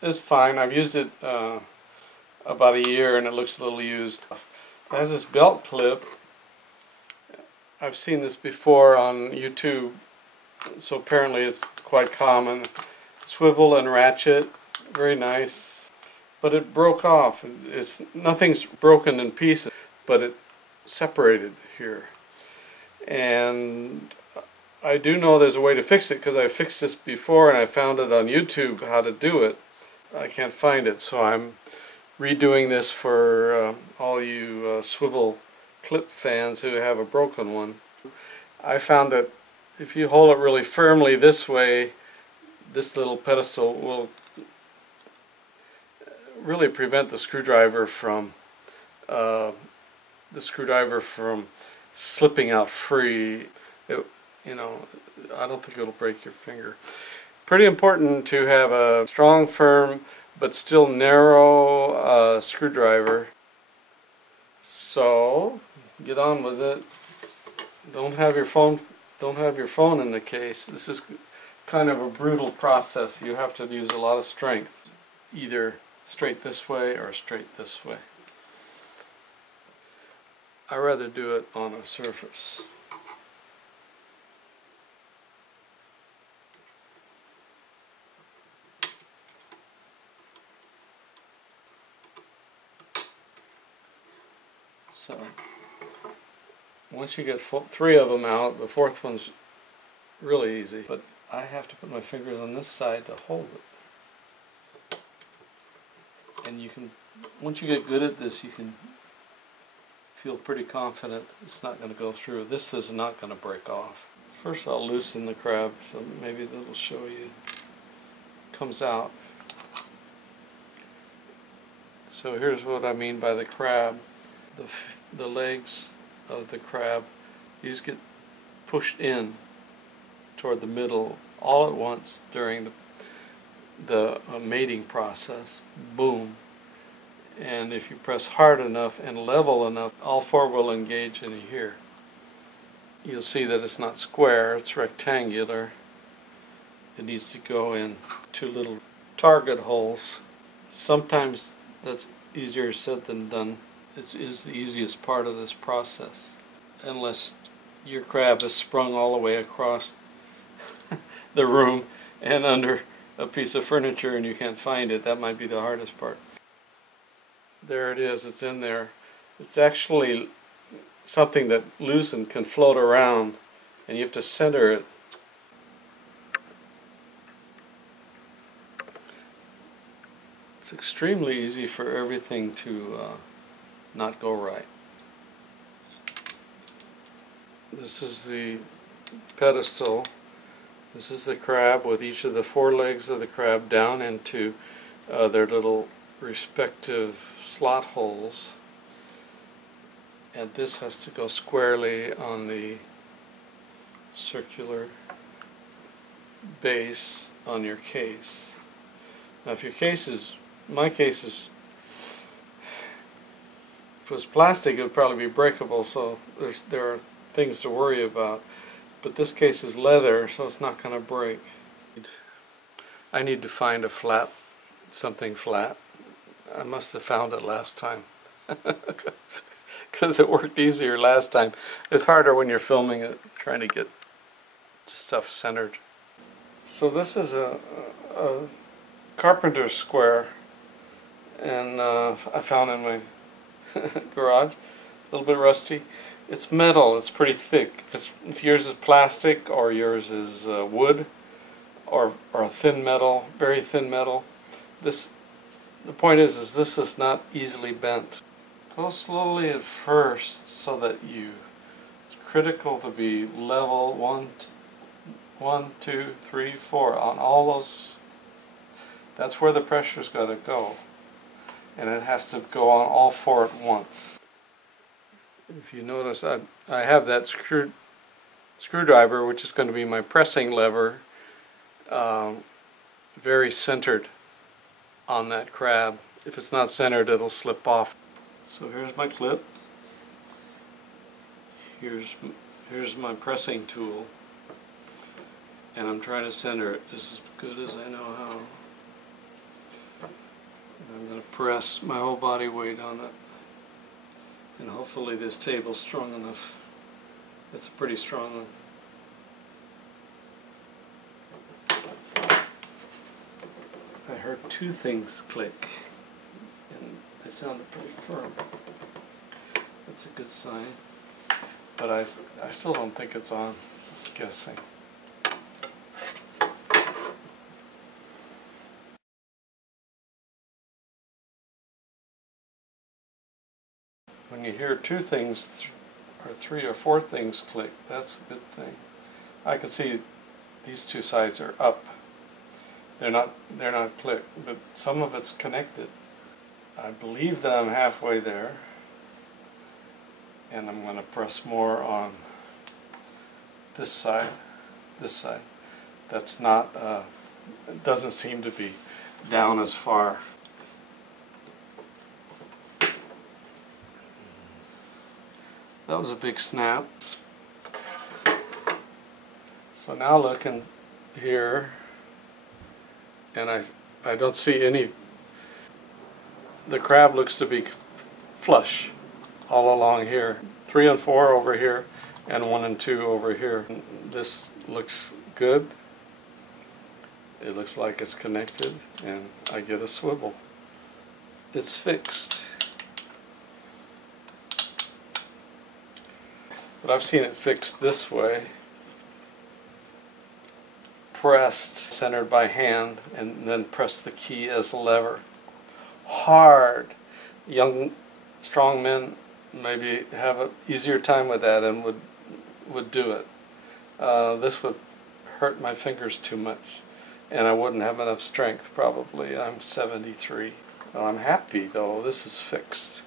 It's fine. I've used it about a year and it looks a little used. It has this belt clip. I've seen this before on YouTube, so apparently it's quite common. Swivel and ratchet, very nice. But it broke off. Nothing's broken in pieces, but it separated here. And I do know there's a way to fix it because I fixed this before and I found it on YouTube how to do it. I can't find it, so I'm redoing this for all you swivel clip fans who have a broken one. I found that if you hold it really firmly this way, this little pedestal will really prevent the screwdriver from slipping out free. You know, I don't think it'll break your finger. Pretty important to have a strong, firm, but still narrow screwdriver. So get on with it. Don't have your phone in the case. This is kind of a brutal process. You have to use a lot of strength, either straight this way or straight this way. I rather do it on a surface. So once you get three of them out, the fourth one's really easy. But I have to put my fingers on this side to hold it. And you can, once you get good at this, you can feel pretty confident it's not going to go through. This is not going to break off. First I'll loosen the crab, so maybe that'll show you. Comes out. So here's what I mean by the crab. The legs of the crab, these get pushed in toward the middle all at once during the mating process. Boom. And if you press hard enough and level enough, all four will engage in here. You'll see that it's not square, it's rectangular. It needs to go in two little target holes. Sometimes that's easier said than done. It is the easiest part of this process. Unless your crab is sprung all the way across the room and under a piece of furniture and you can't find it, that might be the hardest part. There it is, it's in there. It's actually something that loose and can float around, and you have to center it. It's extremely easy for everything to not go right. This is the pedestal. This is the crab with each of the four legs of the crab down into their little respective slot holes. And this has to go squarely on the circular base on your case. Now if your case is, my case is, if it was plastic it would probably be breakable, so there are things to worry about. But this case is leather, so it's not going to break. I need to find a flat, something flat. I must have found it last time. Because it worked easier last time. It's harder when you're filming it, trying to get stuff centered. So this is a carpenter's square, and I found in my garage, a little bit rusty. It's metal, it's pretty thick. If yours is plastic or yours is wood or thin metal, very thin metal, the point is this is not easily bent. Go slowly at first so that it's critical to be level 1, 2, 3, 4 on all those. That's where the pressure's got to go, and it has to go on all four at once. If you notice, I have that screwdriver, which is going to be my pressing lever, very centered on that crab. If it's not centered, it'll slip off. So here's my clip. Here's my pressing tool, and I'm trying to center it just as good as I know how. I'm going to press my whole body weight on it, and hopefully this table's strong enough. It's a pretty strong one. I heard two things click, and they sounded pretty firm. That's a good sign, but I still don't think it's on. Guessing. When you hear two things or three or four things click, that's a good thing. I can see these two sides are up. They're not clicked, but some of it's connected. I believe that I'm halfway there, and I'm going to press more on this side. That's not, it doesn't seem to be down as far. That was a big snap. So now looking here, and I don't see any, the crab looks to be flush all along here. 3 and 4 over here, and 1 and 2 over here. This looks good. It looks like it's connected, and I get a swivel. It's fixed. But I've seen it fixed this way, pressed, centered by hand, and then press the key as a lever. Hard. Young, strong men maybe have an easier time with that and would do it. This would hurt my fingers too much, and I wouldn't have enough strength probably. I'm 73. Well, I'm happy though. This is fixed.